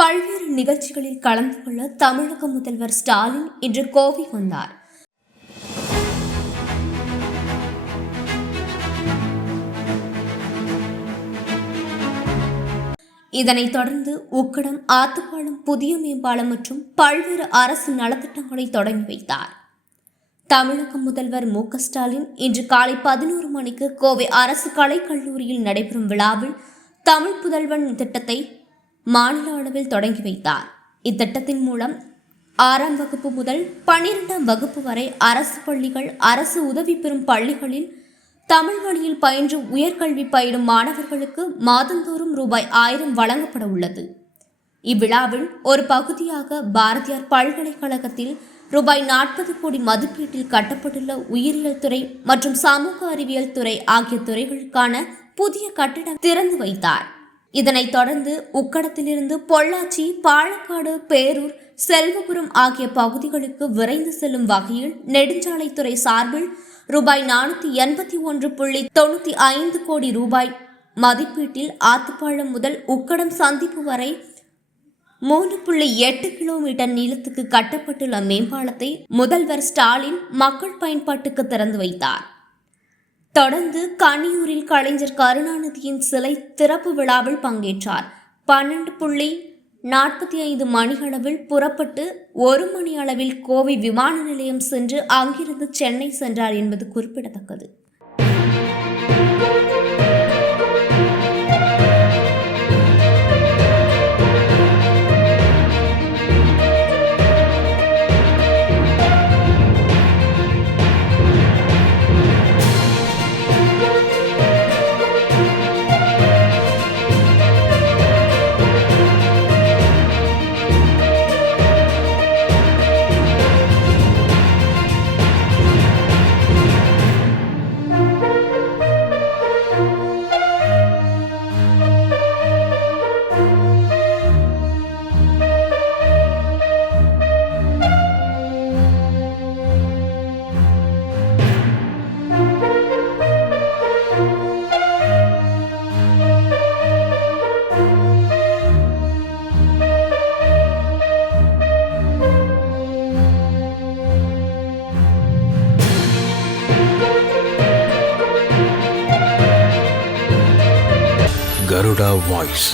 பல்வேறு நிகழ்ச்சிகளில் கலந்து கொள்ள தமிழக முதல்வர் ஸ்டாலின் இன்று கோவை வந்தார். இதனைத் தொடர்ந்து உக்கடம், ஆத்துப்பாலம், புதிய மேம்பாலம் மற்றும் பல்வேறு அரசு நலத்திட்டங்களை தொடங்கி வைத்தார். தமிழக முதல்வர் மு.க.ஸ்டாலின் இன்று காலை 11 மணிக்கு கோவை அரசு கலைக்கல்லூரியில் நடைபெறும் விழாவில் தமிழ் புதல்வன் திட்டத்தை மாநில அளவில் தொடங்கி வைத்தார். இத்திட்டத்தின் மூலம் 6ஆம் வகுப்பு முதல் 12ஆம் வகுப்பு வரை அரசு பள்ளிகள், அரசு உதவி பெறும் பள்ளிகளில் தமிழ் வழியில் பயின்று உயர்கல்வி பயிலும் மாணவர்களுக்கு மாதந்தோறும் ரூபாய் 1000 வழங்கப்பட உள்ளது. இவ்விழாவில் ஒரு பகுதியாக பாரதியார் பல்கலைக்கழகத்தில் ரூபாய் 40 கோடி மதிப்பீட்டில் கட்டப்பட்டுள்ள உயிரியல் துறை மற்றும் சமூக அறிவியல் துறை ஆகிய துறைகளுக்கான புதிய கட்டிடம் திறந்து வைத்தார். இதனைத் தொடர்ந்து உக்கடத்திலிருந்து பொள்ளாச்சி, பாலக்காடு, பேரூர், செல்வபுரம் ஆகிய பகுதிகளுக்கு விரைந்து செல்லும் வகையில் நெடுஞ்சாலைத்துறை சார்பில் ரூபாய் 481.95 கோடி ரூபாய் மதிப்பீட்டில் ஆத்துப்பாலம் முதல் உக்கடம் சந்திப்பு வரை 3.8 கிலோமீட்டர் நீளத்துக்கு கட்டப்பட்டுள்ள மேம்பாலத்தை முதல்வர் ஸ்டாலின் மக்கள் பயன்பாட்டுக்கு திறந்து வைத்தார். தொடர்ந்து கன்னியூரில் கலைஞர் கருணாநிதியின் சிலை திறப்பு விழாவில் பங்கேற்றார். 12.45 மணியளவில் புறப்பட்டு 1 மணி அளவில் கோவை விமான நிலையம் சென்று அங்கிருந்து சென்னை சென்றார் என்பது குறிப்பிடத்தக்கது. Garuda Voice.